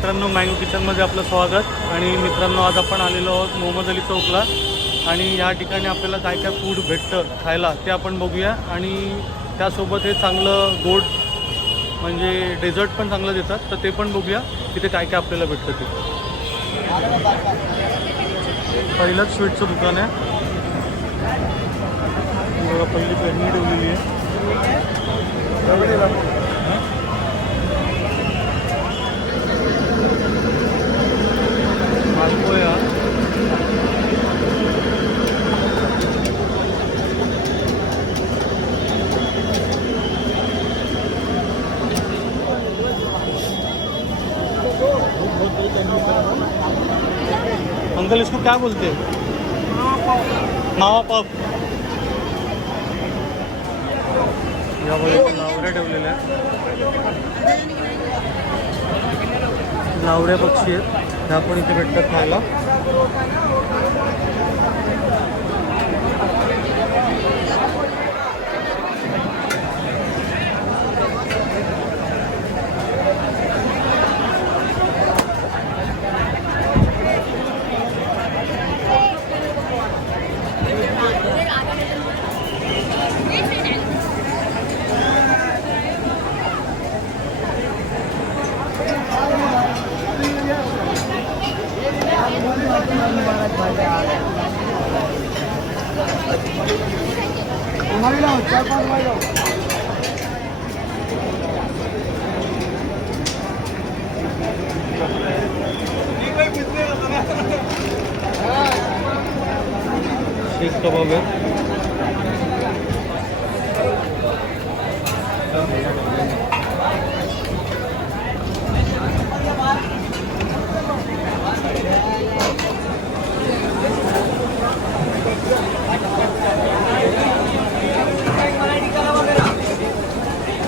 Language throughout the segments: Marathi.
मित्रांनो, मँगो किचनमध्ये आपलं स्वागत. आणि मित्रांनो, आज आपण आलेलो आहोत मोहम्मद अली चौकला. आणि या ठिकाणी आपल्याला काय काय फूड भेटतं खायला ते आपण बघूया. आणि त्यासोबत हे चांगलं गोड म्हणजे डेझर्ट पण चांगलं देतात, तर ते पण बघूया तिथे काय काय आपल्याला भेटतं ते. पहिलंच स्वीटचं दुकान आहे बघा. पहिली पेरणी ठेवलेली आहे. मालपोया, अंकल इसको क्या बोलते हैं? मावा पाव. यामध्ये लावड्या ठेवलेल्या आहेत. लावड्या पक्षी आहेत, ह्या पण इथे भेटतात खायला. शीख कबाब है.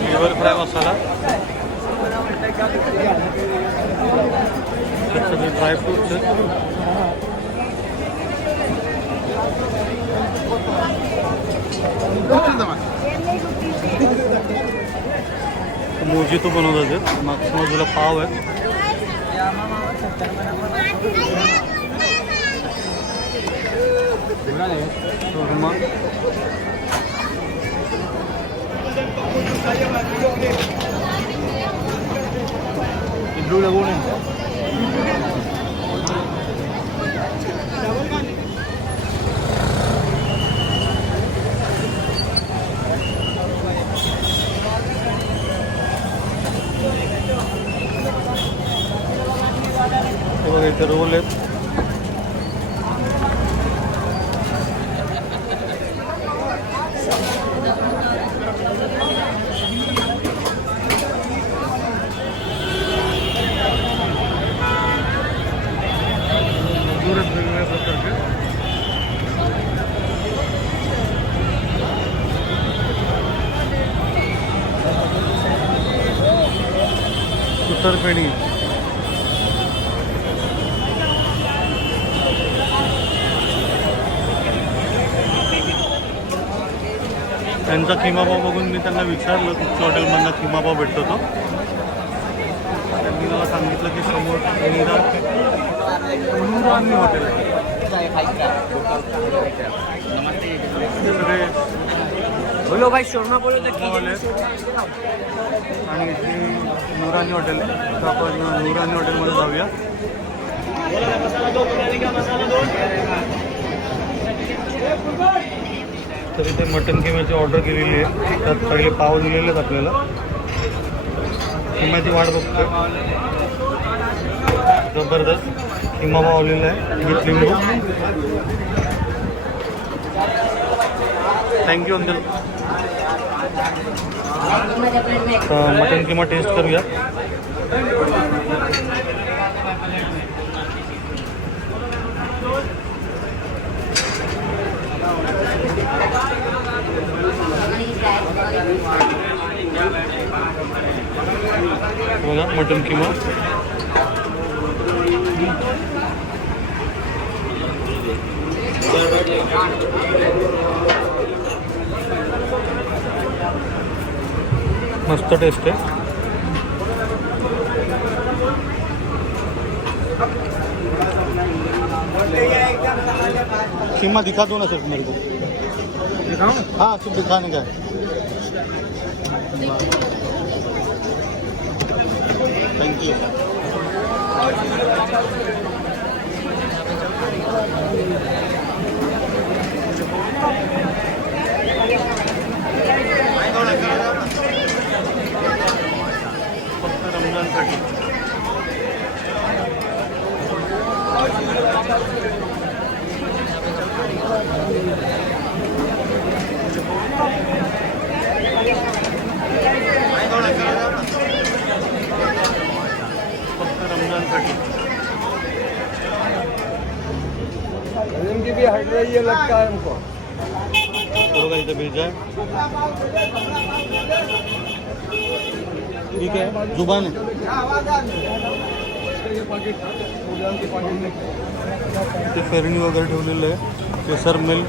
लिवर फ्राय मसाला, सगळे ड्रायफ्रूट्स आहेत. मोजितो बनवतात आहेत. मागच्या बाजूला पाव आहे. शोरमा, ब्लू लगून आहे. बघा इथे रोल आहेत. वेगवेगळ्या प्रकारचे उतरपेणी, त्यांचा खिमापाव बघून मी त्यांना विचारलं कुठच्या हॉटेलमधनं खिमापाव भेटतो तो. त्यांनी मला सांगितलं की समोर नूरानी हॉटेल आहे. सगळे बोलो भाई, शोरमा बोलो तो आणि इथे नूरानी हॉटेल आहे, तर आपण नूरानी हॉटेलमध्ये जाऊया. तर इथे मटन किम्याची ऑर्डर केलेली आहे. त्यात पहिले पाव दिलेले आहेत आपल्याला. किम्याची वाट बघतोय. जबरदस्त किमा पाव आलेला आहे विथ लिंबू. Thank you uncle. Mutton keema taste करूया. बघा मटन किमा. मस्त टेस्ट आहे. सीमा दिखा दो ना सिर्फ मेरे को। दिखाऊं? हाँ सिर्फ दिखाने का है। Thank you. फक्त रमजानसाठी फक्त रमजानसाठी इनकी भी हट रही है लगता है हमको। बघा इथं भेजा आहे। ठीक आहे जुबान आहे। ते फेरणी वगैरे ठेवलेलं आहे। केसर मिल्क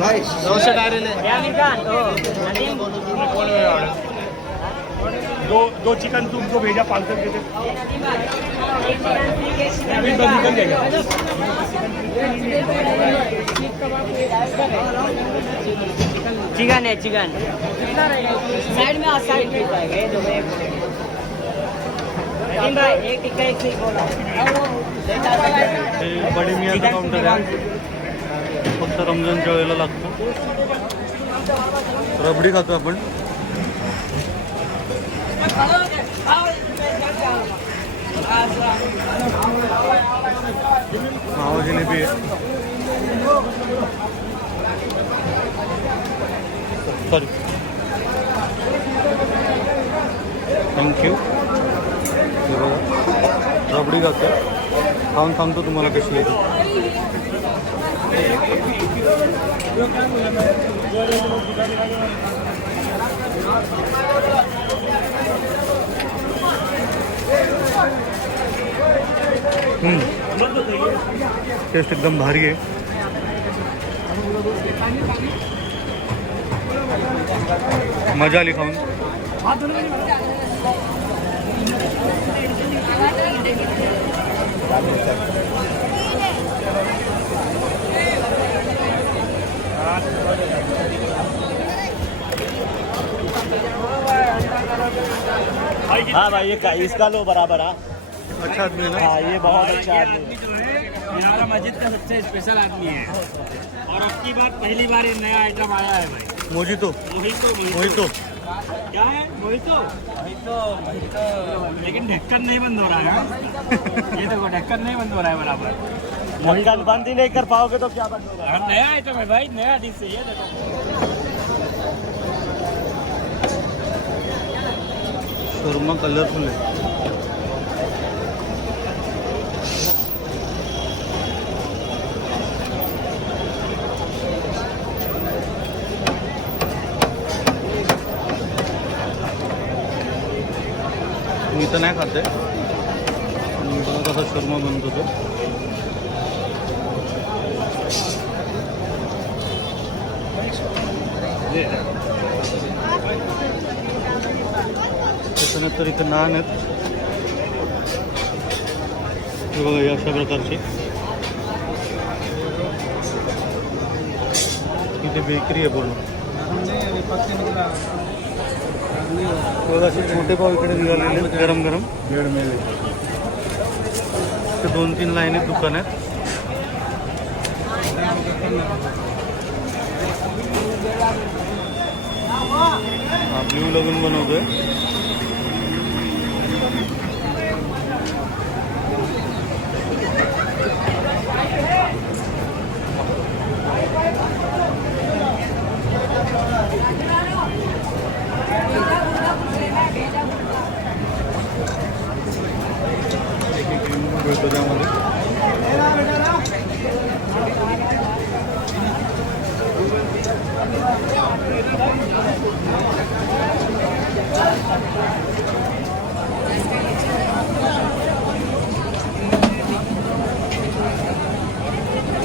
भाई 900 डायरेक्ट दो चिकन तुमको भेजा 500 के अभी तो निकल जाएगा। चिकन है चिकन साइड में साइड में जाएगा ये जो भाई एक टिक्का एक से बोला हे बडी मियाचं काउंटर आहे। फक्त रमजानच्या वेळेला लागतो। रबडी खातो आपण। मावा जिलेबी आहे। Sorry thank you. हे बघा रबडी खातो। खाऊन सांगतो तुम्हाला कशी आहे ती। टेस्ट एकदम भारी आहे। मजा आली खाऊन। हाँ भाई ये इसका लो बराबर। हाँ अच्छा आदमी है ना। हाँ ये बहुत अच्छा आदमी हमारा मस्जिद का सबसे स्पेशल आदमी है और अब की बार पहली बार ये नया आइटम आया है भाई। मोजितो मोहितो क्या है मोहितो लेकिन ढक्कन नहीं बंद हो रहा है। ये देखो ढक्कन नहीं बंद हो रहा है बराबर। ढक्कन बंद ही नहीं कर पाओगे तो क्या बंद होगा। नया आइटम है भाई नया डिश है ये देखो। शोरमा कलरफुल आहे। मी तर नाही खाते। बघा कसा शोरमा बनतो तो। त्याच्यानंतर इथे नान आहेत। हे बघा अशा प्रकारचे। इथे बेकरी आहे पूर्ण। बघा असे छोटे पाव इकडे निघालेले आहेत गरम गरम। ते 2-3 लाईनीत दुकान आहेत। हा ब्ल्यू लगून बनवतोय। मिळतो त्यामध्ये।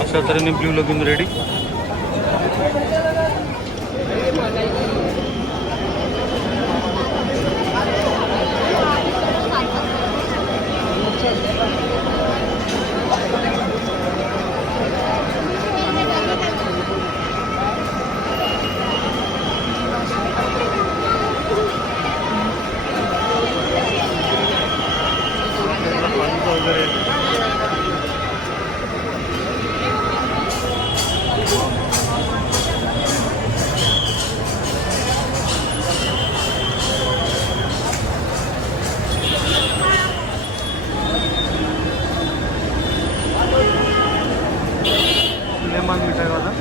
अशा तऱ्हेने ब्ल्यू लगून रेडी. वगैरे लेमन मिठाईवाला.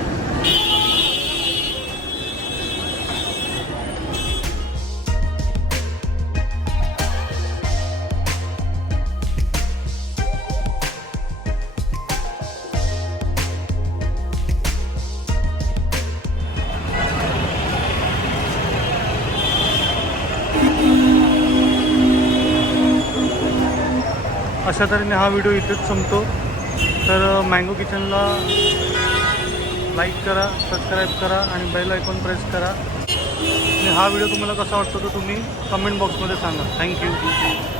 अशा तऱ्हेने हा व्हिडिओ इथेच संपतो. तर मँगो किचनला लाईक करा, सबस्क्राईब करा आणि बेल आयकॉन प्रेस करा. आणि हा व्हिडिओ तुम्हाला कसा वाटतो तो तुम्ही कमेंट बॉक्समध्ये सांगा. थँक्यू.